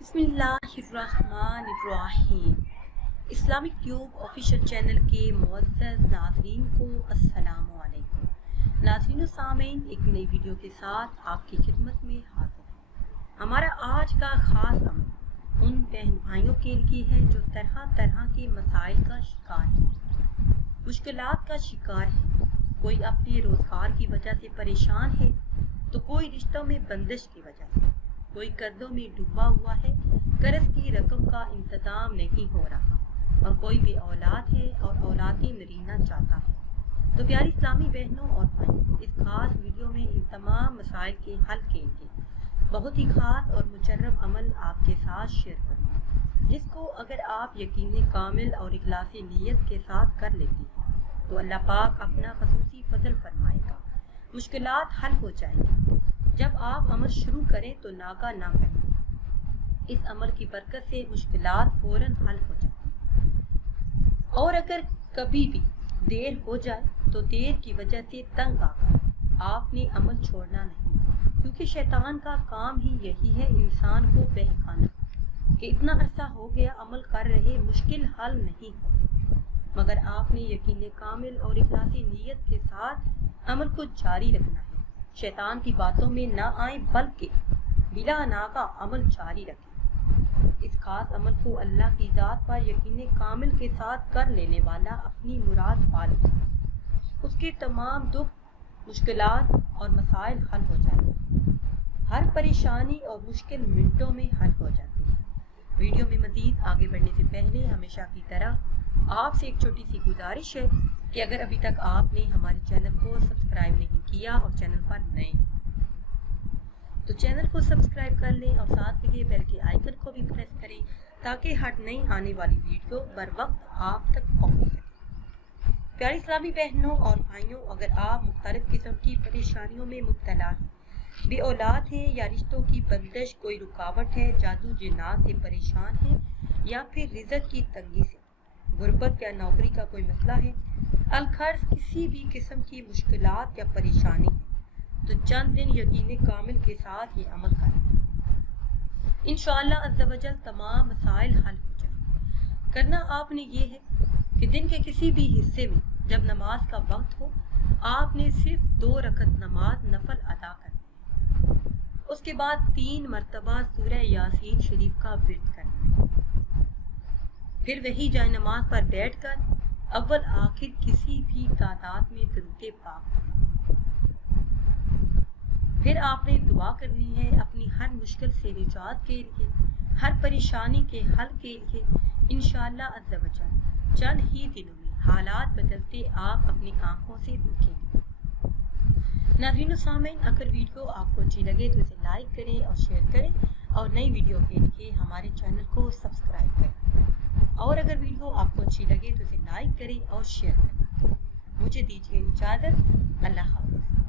बिस्मिल्लाहिर्रहमानिर्रहीम। Islamic tube official channel के मुअज़्ज़ज़ नाज़रीन को अस्सलामु अलैकुम। नाज़रीन सामीन, एक नई वीडियो के साथ आपकी खिदमत में हाज़िर है। हमारा आज का ख़ास अमल उन बहन भाइयों के लिए है जो तरह तरह के मसाइल का शिकार है, मुश्किलात का शिकार है। कोई अपने रोज़गार की वजह से परेशान है तो कोई रिश्तों में बंदिश की वजह से, कोई कर्जों में डूबा हुआ है, कर्ज की रकम का इंतजाम नहीं हो रहा, और कोई भी औलाद है और औलादी नरीना चाहता है। तो प्यारी इस्लामी बहनों और भाइयों, इस खास वीडियो में इन तमाम मसाइल के हल के लिए बहुत ही खास और मुजर्रब अमल आपके साथ शेयर करूँगी, जिसको अगर आप यकीन कामिल और इखलास नीयत के साथ कर लेती हैं तो अल्लाह पाक अपना खसूसी फजल फरमाएगा, मुश्किलात हल हो जाएंगी। जब आप अमल शुरू करें तो नागा ना करें। इस अमल की बरकत से मुश्किलात फौरन हल हो जाती हैं, और अगर कभी भी देर हो जाए तो देर की वजह से तंग आकर आपने अमल छोड़ना नहीं, क्योंकि शैतान का काम ही यही है इंसान को बहकाना कि इतना अरसा हो गया अमल कर रहे, मुश्किल हल नहीं होती। मगर आपने यकीन कामिल और इखलासी नीयत के साथ अमल को जारी रखना है। शैतान की बातों में ना आए, बल्कि बिला नागा अमल जारी रखें। इस खास अमल को अल्लाह की ज़ात पर यकीन कामिल के साथ कर लेने वाला अपनी मुराद पा लेता है, उसके तमाम दुख, मुश्किलात और मसाइल हल हो जाएंगे। हर परेशानी और मुश्किल मिनटों में हल हो जाती है। वीडियो में मज़ीद आगे बढ़ने से पहले हमेशा की तरह आपसे एक छोटी सी गुजारिश है कि अगर अभी तक आपने हमारे चैनल को सब्सक्राइब नहीं किया और चैनल पर नए हैं तो चैनल को सब्सक्राइब कर लें और साथ लगे बेल के आइकन को भी प्रेस करें, ताकि हर नई आने वाली वीडियो बर वक्त आप तक पहुंच सके। प्यारी इस्लामी बहनों और भाइयों, अगर आप मुख्तलिफ किस्म की परेशानियों में मुब्तला हैं, बे औलाद हैं या रिश्तों की बंदिश, कोई रुकावट है, जादू जिन्नात से परेशान है, या फिर रिज़्क की तंगी से, गुर्बत या नौकरी का कोई मसला है, अलखर्ज किसी भी किस्म की मुश्किलात या परेशानी है, तो चंद दिन यकीन कामिल के साथ ये अमल करें। इंशाअल्लाह अज़्ज़ा वजल तमाम मसाइल हल हो जाएंगे। करना आपने ये है कि दिन के किसी भी हिस्से में जब नमाज का वक्त हो, आपने सिर्फ 2 रकत नमाज नफल अदा करनी है। उसके बाद 3 मरतबा सूरह यासीन शरीफ का विर्द करना है। फिर वही जाए नमाज पर बैठकर अव्वल आखिर किसी भी तादाद में दरूद पाक पढ़ें। फिर आपने दुआ करनी है अपनी हर मुश्किल से निजात के लिए, हर परेशानी के हल के लिए। इंशाअल्लाह अज़्ज़ा वजल चंद ही दिनों में हालात बदलते आप अपनी आंखों से देखेंगे। नाज़रीन सामीन, अगर वीडियो आपको अच्छी लगे तो इसे लाइक करें और शेयर करें, और नई वीडियो के लिए हमारे चैनल को सब्सक्राइब करें। और अगर वीडियो आपको अच्छी लगे तो इसे लाइक करें और शेयर करें। मुझे दीजिए इजाज़त। अल्लाह हाफ़िज़।